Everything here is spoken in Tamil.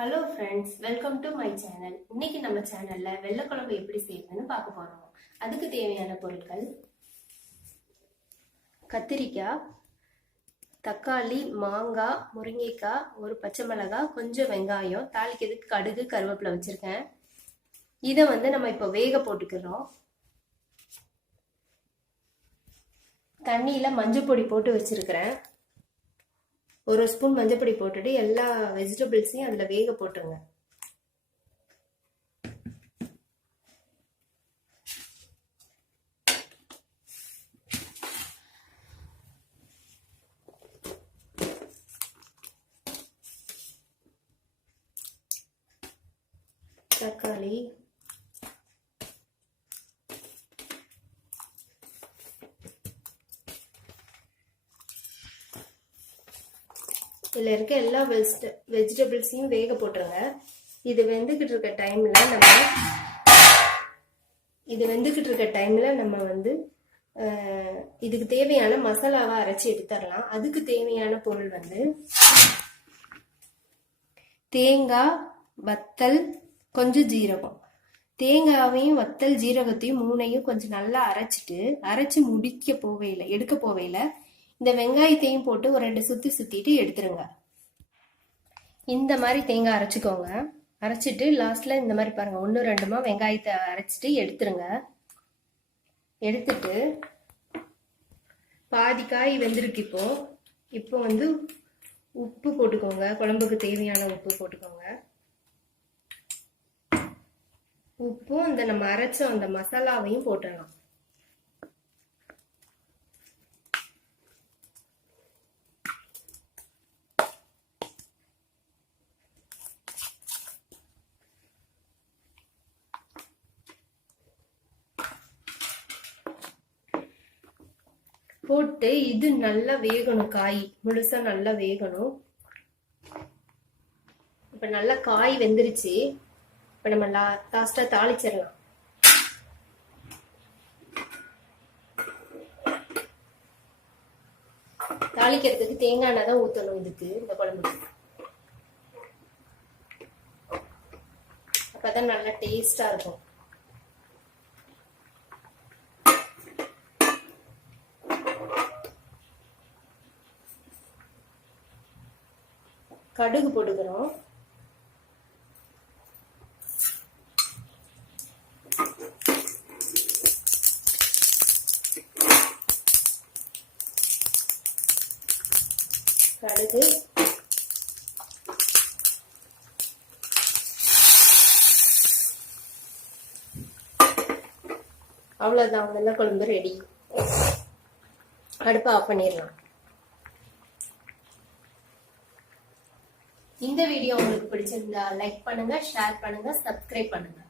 Hello friends, welcome to my channel. இன்னைக்கு நம்ம சேனல்ல வெள்ளை குழம்பு எப்படி செய்யணும்னு பார்க்க போறோம். அதுக்கு தேவையான பொருட்கள் கத்திரிக்காய், தக்காளி, மாங்காய், முருங்கைக்காய், ஒரு பச்சை மிளகாய், கொஞ்சம் வெங்காயம், தாளிக்கிறதுக்கு கடுகு, கருவேப்பிலை வச்சிருக்கேன். இதை நம்ம இப்போ வேக போட்டுக்கிறோம். தண்ணியில மஞ்சள் பொடி போட்டு வச்சிருக்கிறேன். ஒரு ஸ்பூன் மஞ்சள் பொடி போட்டுட்டு எல்லா வெஜிடபிள்ஸையும் அதில் வேக போட்டுருங்க. தக்காளி, இதில் இருக்க எல்லா வெஜிடபிள்ஸையும் வேக போட்டுருங்க. இது வெந்துக்கிட்டு இருக்க டைமில் நம்ம இதுக்கு தேவையான மசாலாவை அரைச்சி எடுத்துடலாம். அதுக்கு தேவையான பொருள் தேங்காய், வத்தல், கொஞ்சம் ஜீரகம். தேங்காவையும் வத்தல் ஜீரகத்தையும் மூணையும் கொஞ்சம் நல்லா அரைச்சி எடுக்க போவையில் இந்த வெங்காயத்தையும் போட்டு ஒரு 2 சுத்தி சுத்திட்டு எடுத்துருங்க. இந்த மாதிரி தேங்காய் அரைச்சிக்கோங்க. அரைச்சிட்டு லாஸ்ட்ல இந்த மாதிரி பாருங்க 1-2 வெங்காயத்தை அரைச்சிட்டு எடுத்துருங்க. எடுத்துட்டு பாதி காய் வெந்திருக்கு. இப்போ உப்பு போட்டுக்கோங்க. குழம்புக்கு தேவையான உப்பு போட்டுக்கோங்க. உப்பும் நம்ம அரைச்ச அந்த மசாலாவையும் போட்டுடலாம். போட்டு இது நல்லா வேகணும். காய் முழுசா நல்லா வேகணும். இப்ப நல்லா காய் வெந்துருச்சு. இப்ப நம்ம லாஸ்டா தாளிச்சிடலாம். தாளிக்கிறதுக்கு தேங்காய் எண்ணெய் தான் ஊத்தணும் இதுக்கு, இந்த குழம்புக்கு. அப்பதான் நல்லா டேஸ்டா இருக்கும். கடுகு போட்டுக்கிறோம். கடுகு, அவ்வளவுதான். வெள்ளை குழம்பு ரெடி. அடுப்பை ஆஃப் பண்ணிடலாம். இந்த வீடியோ உங்களுக்கு பிடிச்சிருந்தா லைக் பண்ணுங்க, ஷேர் பண்ணுங்க, சப்ஸ்கிரைப் பண்ணுங்க.